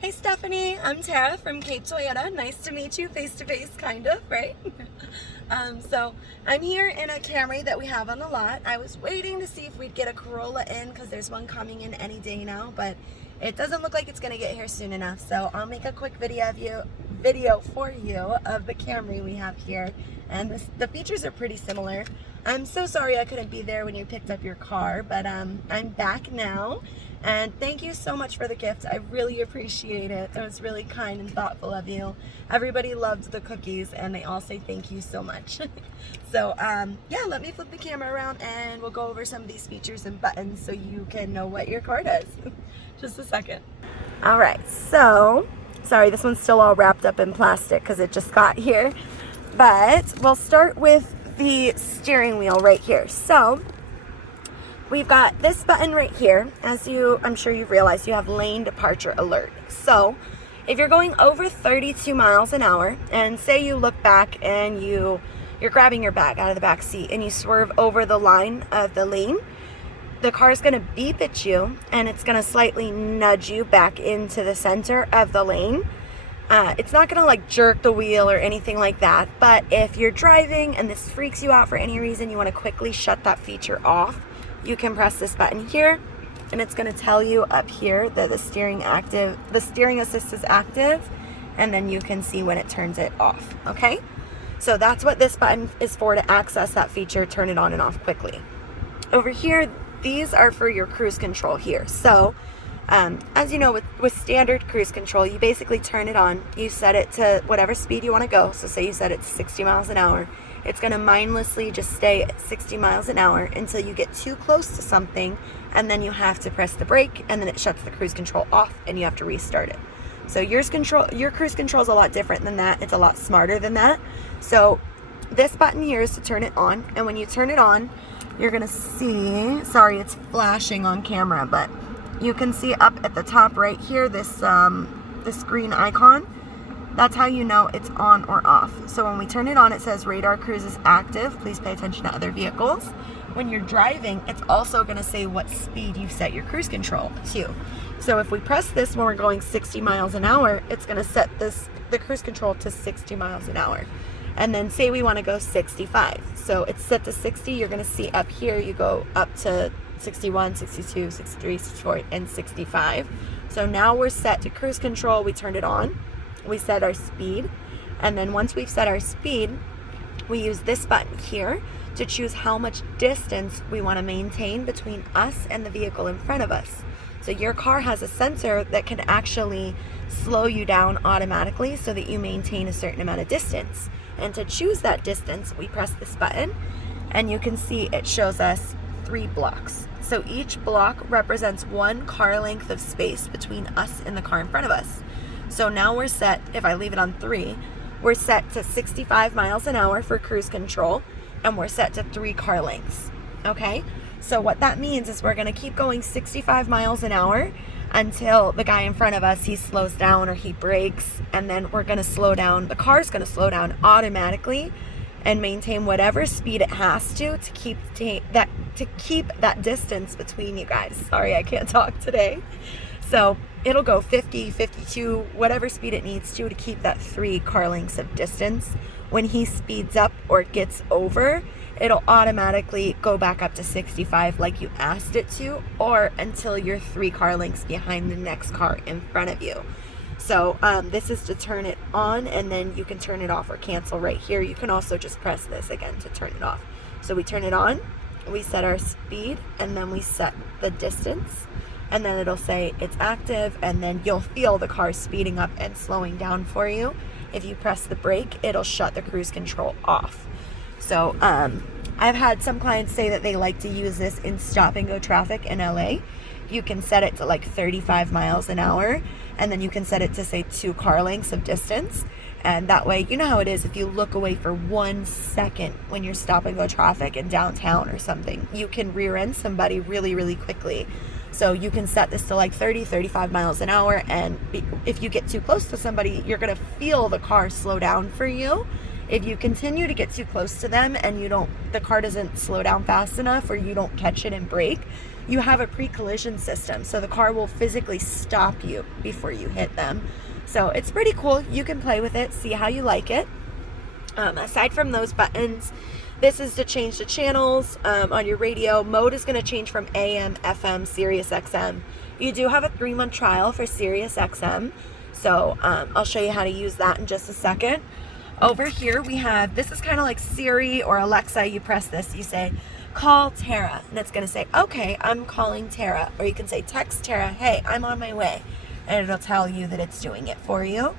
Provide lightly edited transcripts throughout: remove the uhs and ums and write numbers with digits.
Hey Stephanie, I'm Tara from Cape Toyota. Nice to meet you face to face, kind of, right? So I'm here in a Camry that we have on the lot. I was waiting to see if we'd get a Corolla in because there's one coming in any day now, but it doesn't look like it's gonna get here soon enough. So I'll make a quick video for you of the Camry we have here, and the features are pretty similar. I'm so sorry I couldn't be there when you picked up your car, but I'm back now. And thank you so much for the gift. I really appreciate it. It was really kind and thoughtful of you. Everybody loved the cookies and they all say thank you so much. So yeah, let me flip the camera around and we'll go over some of these features and buttons so you can know what your car does. Just a second. All right, so sorry, this one's still all wrapped up in plastic because it just got here. But we'll start with the steering wheel right here. So we've got this button right here. I'm sure you've realized, you have lane departure alert. So if you're going over 32 miles an hour and say you look back and you're grabbing your bag out of the back seat and you swerve over the line of the lane, the car's gonna beep at you and it's gonna slightly nudge you back into the center of the lane. It's not gonna like jerk the wheel or anything like that, but if you're driving and this freaks you out for any reason, you wanna quickly shut that feature off, you can press this button here and it's going to tell you up here that the steering assist is active, and then you can see when it turns it off. Okay, so that's what this button is for, to access that feature, turn it on and off quickly. Over here, these are for your cruise control here. So as you know, with standard cruise control, you basically turn it on, you set it to whatever speed you want to go. So say you set it to 60 miles an hour. It's going to mindlessly just stay at 60 miles an hour until you get too close to something, and then you have to press the brake, and then it shuts the cruise control off and you have to restart it. So your cruise control is a lot different than that. It's a lot smarter than that. So this button here is to turn it on, and when you turn it on, you're going to see, sorry, it's flashing on camera, but you can see up at the top right here, this green icon. That's how you know it's on or off. So when we turn it on, it says radar cruise is active. Please pay attention to other vehicles. When you're driving, it's also going to say what speed you've set your cruise control to. So if we press this when we're going 60 miles an hour, it's going to set the cruise control to 60 miles an hour. And then say we want to go 65. So it's set to 60. You're going to see up here, you go up to 61, 62, 63, 64, and 65. So now we're set to cruise control. We turned it on. We set our speed, and then once we've set our speed, we use this button here to choose how much distance we want to maintain between us and the vehicle in front of us. So your car has a sensor that can actually slow you down automatically so that you maintain a certain amount of distance. And to choose that distance, we press this button, and you can see it shows us 3 blocks. So each block represents 1 car length of space between us and the car in front of us. So now we're set, if I leave it on 3, we're set to 65 miles an hour for cruise control, and we're set to 3 car lengths, okay? So what that means is we're gonna keep going 65 miles an hour until the guy in front of us, he slows down or he brakes, and then we're gonna slow down, the car's gonna slow down automatically and maintain whatever speed it has to keep that distance between you guys. Sorry, I can't talk today. So it'll go 50, 52, whatever speed it needs to keep that 3 car lengths of distance. When he speeds up or gets over, it'll automatically go back up to 65 like you asked it to, or until you're 3 car lengths behind the next car in front of you. So this is to turn it on, and then you can turn it off or cancel right here. You can also just press this again to turn it off. So we turn it on, we set our speed, and then we set the distance. And then it'll say it's active, and then you'll feel the car speeding up and slowing down for you. If you press the brake, it'll shut the cruise control off. So I've had some clients say that they like to use this in stop and go traffic in LA. You can set it to like 35 miles an hour, and then you can set it to say 2 car lengths of distance. And that way, you know how it is, if you look away for 1 second when you're stop and go traffic in downtown or something, you can rear end somebody really, really quickly. So you can set this to like 30, 35 miles an hour, and if you get too close to somebody, you're going to feel the car slow down for you. If you continue to get too close to them and the car doesn't slow down fast enough, or you don't catch it and brake, you have a pre-collision system, so the car will physically stop you before you hit them. So it's pretty cool. You can play with it, see how you like it. Aside from those buttons, this is to change the channels on your radio. Mode is going to change from AM, FM, Sirius XM. You do have a 3-month trial for Sirius XM, so I'll show you how to use that in just a second. Over here we have, this is kind of like Siri or Alexa. You press this, you say, call Tara, and it's going to say, okay, I'm calling Tara. Or you can say, text Tara, hey, I'm on my way, and it'll tell you that it's doing it for you.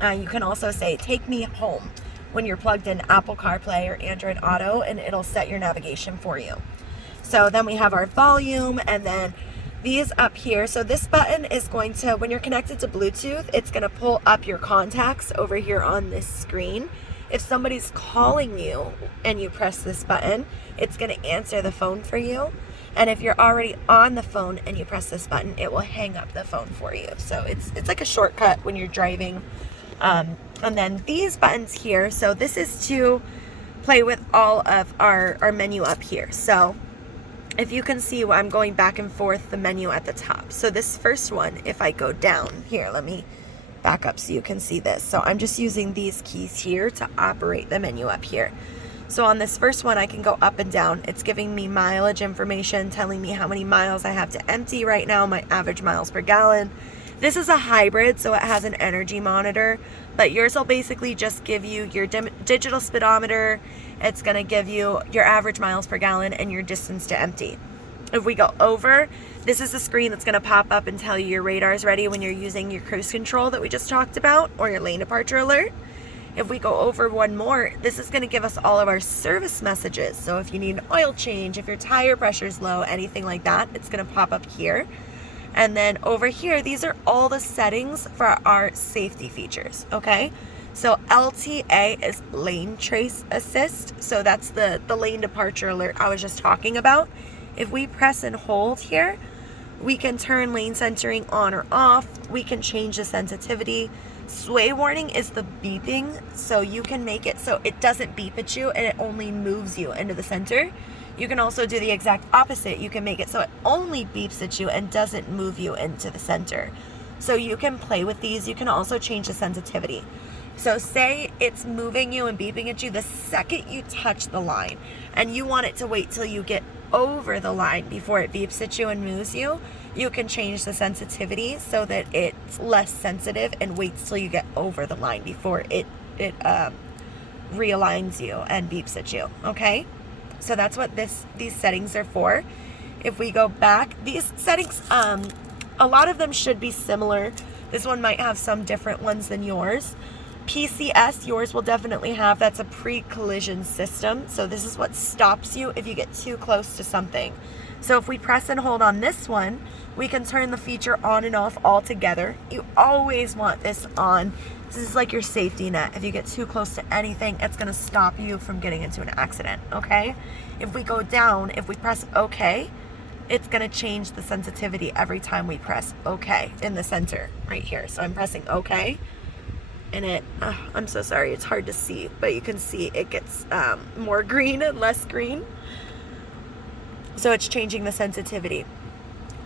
You can also say, take me home, when you're plugged in Apple CarPlay or Android Auto, and it'll set your navigation for you. So then we have our volume, and then these up here. So this button is going to, when you're connected to Bluetooth, it's going to pull up your contacts over here on this screen. If somebody's calling you and you press this button, it's going to answer the phone for you. And if you're already on the phone and you press this button, it will hang up the phone for you. So it's like a shortcut when you're driving. And then these buttons here, so this is to play with all of our menu up here. So if you can see, I'm going back and forth the menu at the top. So this first one, if I go down here, let me back up so you can see this. So I'm just using these keys here to operate the menu up here. So on this first one, I can go up and down. It's giving me mileage information, telling me how many miles I have to empty right now, my average miles per gallon. This is a hybrid, so it has an energy monitor, but yours will basically just give you your digital speedometer. It's going to give you your average miles per gallon and your distance to empty. If we go over, this is the screen that's going to pop up and tell you your radar is ready when you're using your cruise control that we just talked about, or your lane departure alert. If we go over one more, this is going to give us all of our service messages. So if you need an oil change, if your tire pressure is low, anything like that, it's going to pop up here. And then over here, these are all the settings for our safety features, okay? So LTA is lane trace assist. So that's the lane departure alert I was just talking about. If we press and hold here, we can turn lane centering on or off. We can change the sensitivity. Sway warning is the beeping. So you can make it so it doesn't beep at you and it only moves you into the center. You can also do the exact opposite. You can make it so it only beeps at you and doesn't move you into the center. So you can play with these. You can also change the sensitivity. So say it's moving you and beeping at you the second you touch the line, and you want it to wait till you get over the line before it beeps at you and moves you, you can change the sensitivity so that it's less sensitive and waits till you get over the line before it realigns you and beeps at you, okay? So that's what these settings are for. If we go back, these settings, a lot of them should be similar. This one might have some different ones than yours. PCS, yours will definitely have, that's a pre-collision system. So this is what stops you if you get too close to something. So if we press and hold on this one, we can turn the feature on and off all together. You always want this on. This is like your safety net. If you get too close to anything, it's going to stop you from getting into an accident, okay? If we go down, if we press OK, it's going to change the sensitivity every time we press OK in the center right here. So I'm pressing OK, and I'm so sorry, it's hard to see, but you can see it gets more green and less green. So it's changing the sensitivity.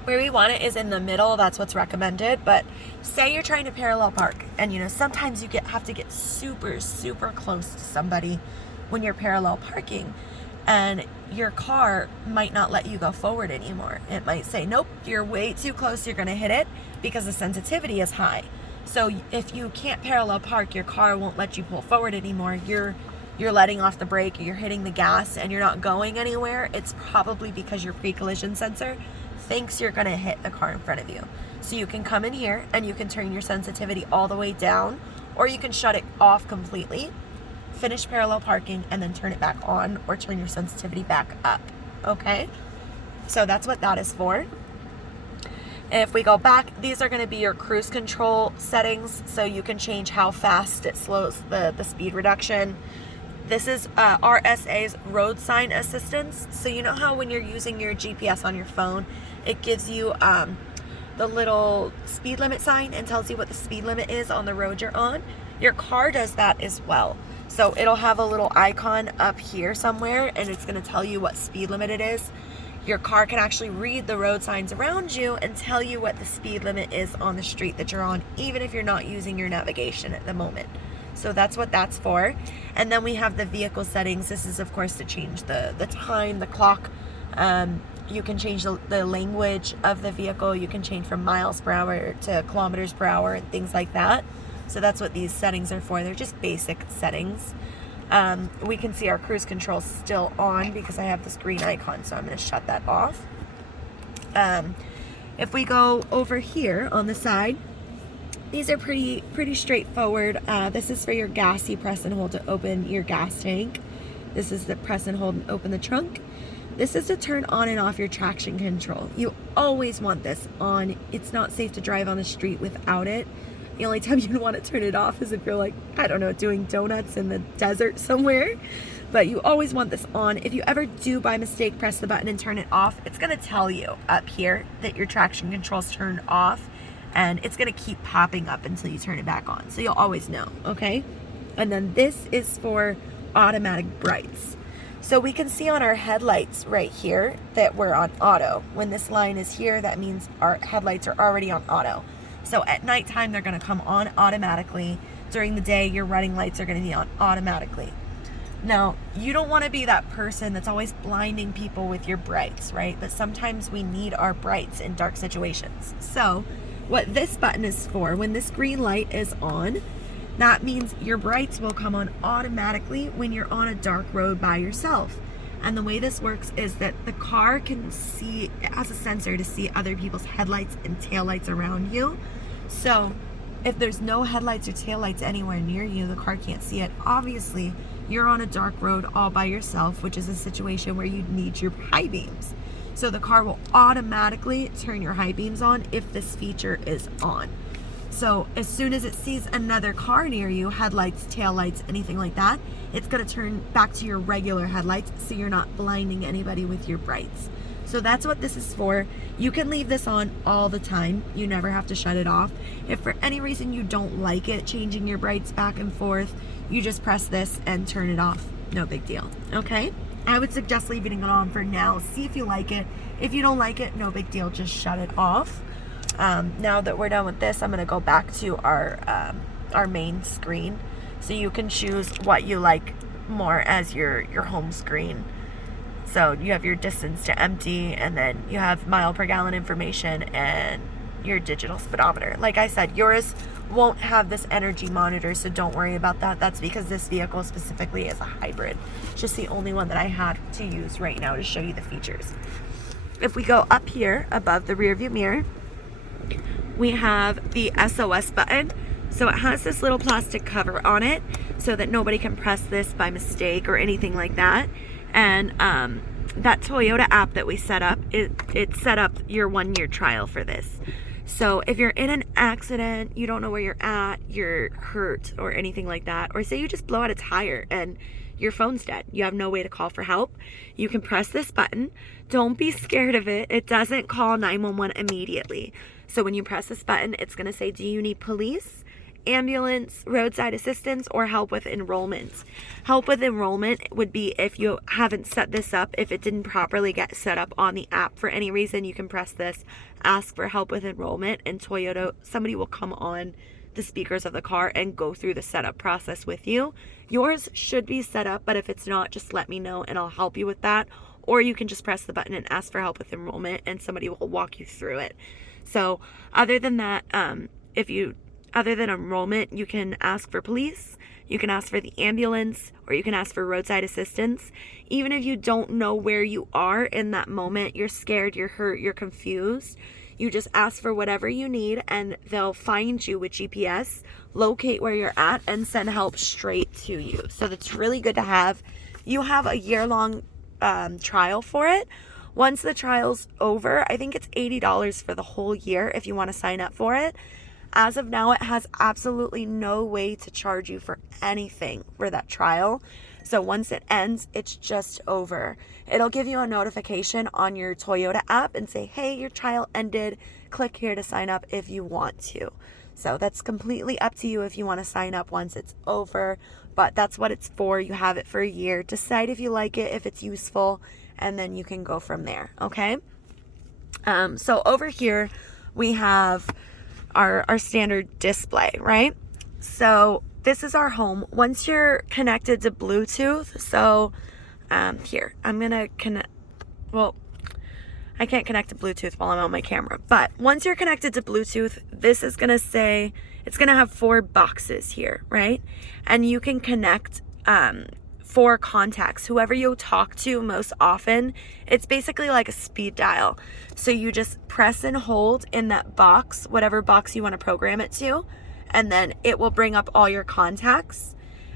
Where we want it is in the middle. That's what's recommended. But say you're trying to parallel park, and sometimes you have to get super, super close to somebody when you're parallel parking, and your car might not let you go forward anymore. It might say, nope, you're way too close, you're going to hit it, because the sensitivity is high. So if you can't parallel park, your car won't let you pull forward anymore. You're letting off the brake, you're hitting the gas, and you're not going anywhere. It's probably because your pre-collision sensor thinks you're going to hit the car in front of you. So you can come in here and you can turn your sensitivity all the way down, or you can shut it off completely, finish parallel parking, and then turn it back on, or turn your sensitivity back up, okay? So that's what that is for. If we go back, these are going to be your cruise control settings, so you can change how fast it slows the speed reduction. This is RSA's road sign assistance. So you know how when you're using your GPS on your phone, it gives you the little speed limit sign and tells you what the speed limit is on the road you're on? Your car does that as well. So it'll have a little icon up here somewhere, and it's going to tell you what speed limit it is. Your car can actually read the road signs around you and tell you what the speed limit is on the street that you're on, even if you're not using your navigation at the moment. So that's what that's for. And then we have the vehicle settings. This is, of course, to change the time, the clock. You can change the language of the vehicle. You can change from miles per hour to kilometers per hour and things like that. So that's what these settings are for. They're just basic settings. We can see our cruise control still on because I have this green icon, so I'm going to shut that off. If we go over here on the side, these are pretty straightforward. This is for your gas. You press and hold to open your gas tank. This is the press and hold and open the trunk. This is to turn on and off your traction control. You always want this on. It's not safe to drive on the street without it. The only time you'd want to turn it off is if you're like, I don't know, doing donuts in the desert somewhere. But you always want this on. If you ever do by mistake press the button and turn it off, it's going to tell you up here that your traction control's turned off, and it's going to keep popping up until you turn it back on. So you'll always know, okay? And then this is for automatic brights. So we can see on our headlights right here that we're on auto. When this line is here, that means our headlights are already on auto. So at nighttime, they're going to come on automatically. During the day, your running lights are going to be on automatically. Now, you don't want to be that person that's always blinding people with your brights, right? But sometimes we need our brights in dark situations. So what this button is for, when this green light is on, that means your brights will come on automatically when you're on a dark road by yourself. And the way this works is that the car can see, it has a sensor to see other people's headlights and taillights around you. So if there's no headlights or taillights anywhere near you, the car can't see it. Obviously, you're on a dark road all by yourself, which is a situation where you need your high beams. So the car will automatically turn your high beams on if this feature is on. So as soon as it sees another car near you, headlights, taillights, anything like that, it's going to turn back to your regular headlights so you're not blinding anybody with your brights. So that's what this is for. You can leave this on all the time. You never have to shut it off. If for any reason you don't like it, changing your brights back and forth, you just press this and turn it off. No big deal, okay? I would suggest leaving it on for now. See if you like it. If you don't like it, no big deal. Just shut it off. Now that we're done with this, I'm going to go back to our main screen. So you can choose what you like more as your home screen. So you have your distance to empty, and then you have mile per gallon information and your digital speedometer. Like I said, yours won't have this energy monitor, so don't worry about that. That's because this vehicle specifically is a hybrid. It's just the only one that I had to use right now to show you the features. If we go up here above the rear view mirror, we have the SOS button. So it has this little plastic cover on it so that nobody can press this by mistake or anything like that. And that Toyota app that we set up, it set up your 1-year trial for this. So if you're in an accident, you don't know where you're at, you're hurt or anything like that, or say you just blow out a tire and your phone's dead, you have no way to call for help, you can press this button. Don't be scared of it. It doesn't call 911 immediately. So when you press this button, it's going to say, do you need police, ambulance, roadside assistance, or help with enrollment? Help with enrollment would be if you haven't set this up, if it didn't properly get set up on the app for any reason, you can press this, ask for help with enrollment, and Toyota, somebody will come on the speakers of the car and go through the setup process with you. Yours should be set up, but if it's not, just let me know and I'll help you with that. Or you can just press the button and ask for help with enrollment and somebody will walk you through it. So other than that, other than enrollment, you can ask for police, you can ask for the ambulance, or you can ask for roadside assistance. Even if you don't know where you are in that moment, you're scared, you're hurt, you're confused, you just ask for whatever you need and they'll find you with GPS, locate where you're at, and send help straight to you. So that's really good to have. You have a year-long trial for it. Once the trial's over, I think it's $80 for the whole year if you want to sign up for it. As of now, it has absolutely no way to charge you for anything for that trial. So once it ends, it's just over. It'll give you a notification on your Toyota app and say, hey, your trial ended. Click here to sign up if you want to. So that's completely up to you if you want to sign up once it's over. But that's what it's for. You have it for a year. Decide if you like it, if it's useful, and then you can go from there, okay? So over here, we have our standard display, right? So this is our home. Once you're connected to Bluetooth, so here, I'm gonna connect, well, I can't connect to Bluetooth while I'm on my camera, but once you're connected to Bluetooth, this is gonna say, it's gonna have 4 boxes here, right? And you can connect 4 contacts, whoever you talk to most often. It's basically like a speed dial. So you just press and hold in that box, whatever box you wanna program it to, and then it will bring up all your contacts,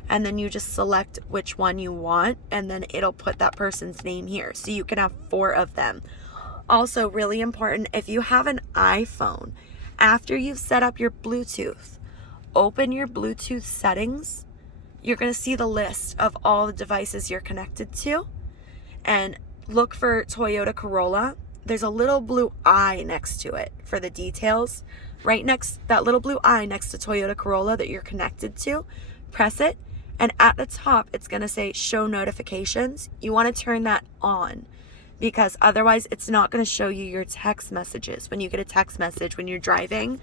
and then you just select which one you want, and then it'll put that person's name here. So you can have 4 of them. Also, really important, if you have an iPhone, after you've set up your Bluetooth, open your Bluetooth settings. You're going to see the list of all the devices you're connected to, and look for Toyota Corolla. There's a little blue eye next to it for the details. Right next, that little blue eye next to Toyota Corolla that you're connected to, press it, and at the top, it's going to say show notifications. You want to turn that on, because otherwise it's not going to show you your text messages when you get a text message when you're driving.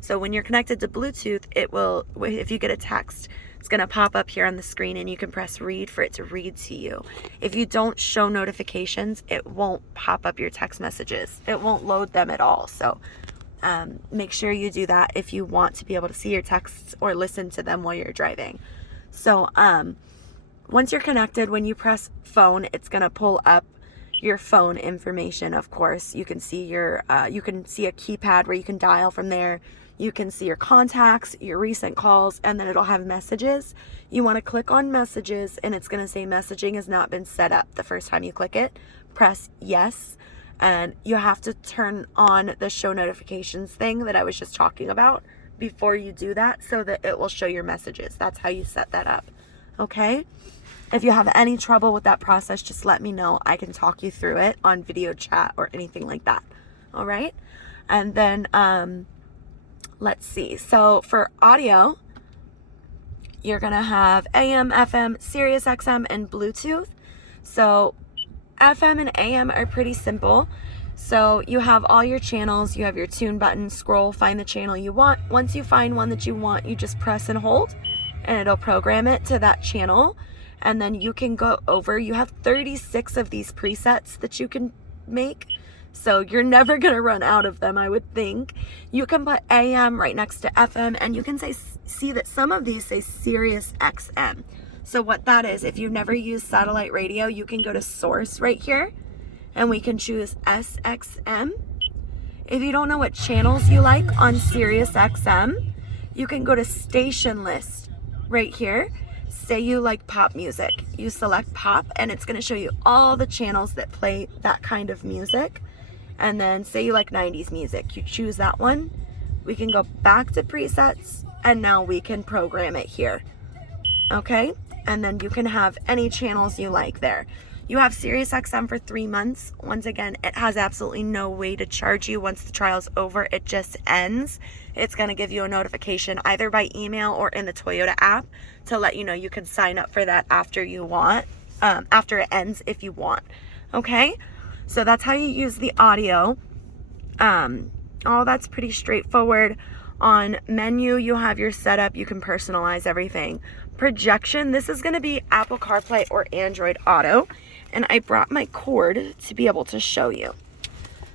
So when you're connected to Bluetooth, it will, if you get a text, it's going to pop up here on the screen, and you can press read for it to read to you. If you don't show notifications, it won't pop up your text messages. It won't load them at all. So make sure you do that if you want to be able to see your texts or listen to them while you're driving. So once you're connected, when you press phone, it's going to pull up your phone information. Of course, you can see your you can see a keypad where you can dial from there. You can see your contacts, your recent calls, and then it'll have messages. You want to click on messages, and it's going to say messaging has not been set up. The first time you click it, press yes, and you have to turn on the show notifications thing that I was just talking about before you do that, so that it will show your messages. That's how you set that up, okay? If you have any trouble with that process, just let me know. I can talk you through it on video chat or anything like that. All right. And then let's see. So for audio, you're going to have AM, FM, Sirius XM, and Bluetooth. So FM and AM are pretty simple. So you have all your channels. You have your tune button, scroll, find the channel you want. Once you find one that you want, you just press and hold, and it'll program it to that channel. And then you can go over, you have 36 of these presets that you can make. So you're never going to run out of them, I would think. You can put AM right next to FM, and you can see that some of these say Sirius XM. So what that is, if you've never used satellite radio, you can go to source right here, and we can choose SXM. If you don't know what channels you like on Sirius XM, you can go to station list right here. Say you like pop music, you select pop, and it's going to show you all the channels that play that kind of music. And then say you like 90s music, you choose that one. We can go back to presets, and now we can program it here. Okay, and then you can have any channels you like there. You have Sirius XM for 3 months. Once again, it has absolutely no way to charge you once the trial's over. It just ends. It's going to give you a notification either by email or in the Toyota app to let you know you can sign up for that after you want, after it ends if you want. Okay, so that's how you use the audio. All that's pretty straightforward. On menu, you have your setup. You can personalize everything. Projection, this is going to be Apple CarPlay or Android Auto. And I brought my cord to be able to show you.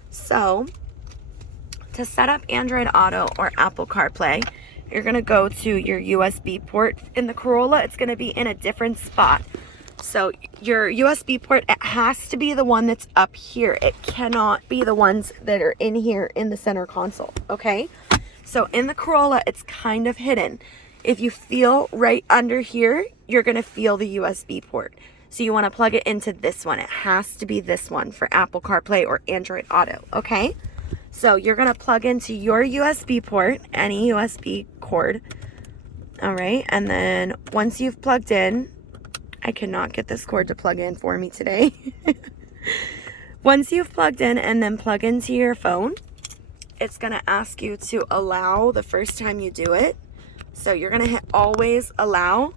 So, to set up Android Auto or Apple CarPlay, you're going to go to your USB port. In the Corolla, it's going to be in a different spot. So, your USB port, it has to be the one that's up here. It cannot be the ones that are in here in the center console, okay? So, in the Corolla, it's kind of hidden. If you feel right under here, you're going to feel the USB port. So you want to plug it into this one. It has to be this one for Apple CarPlay or Android Auto, okay? So you're going to plug into your USB port, any USB cord, all right? And then once you've plugged in, I cannot get this cord to plug in for me today. Once you've plugged in and then plug into your phone, it's going to ask you to allow the first time you do it. So you're going to hit always allow.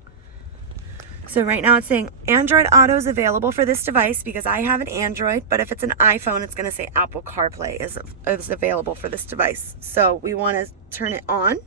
So right now it's saying Android Auto is available for this device because I have an Android, but if it's an iPhone, it's going to say Apple CarPlay is available for this device. So we want to turn it on.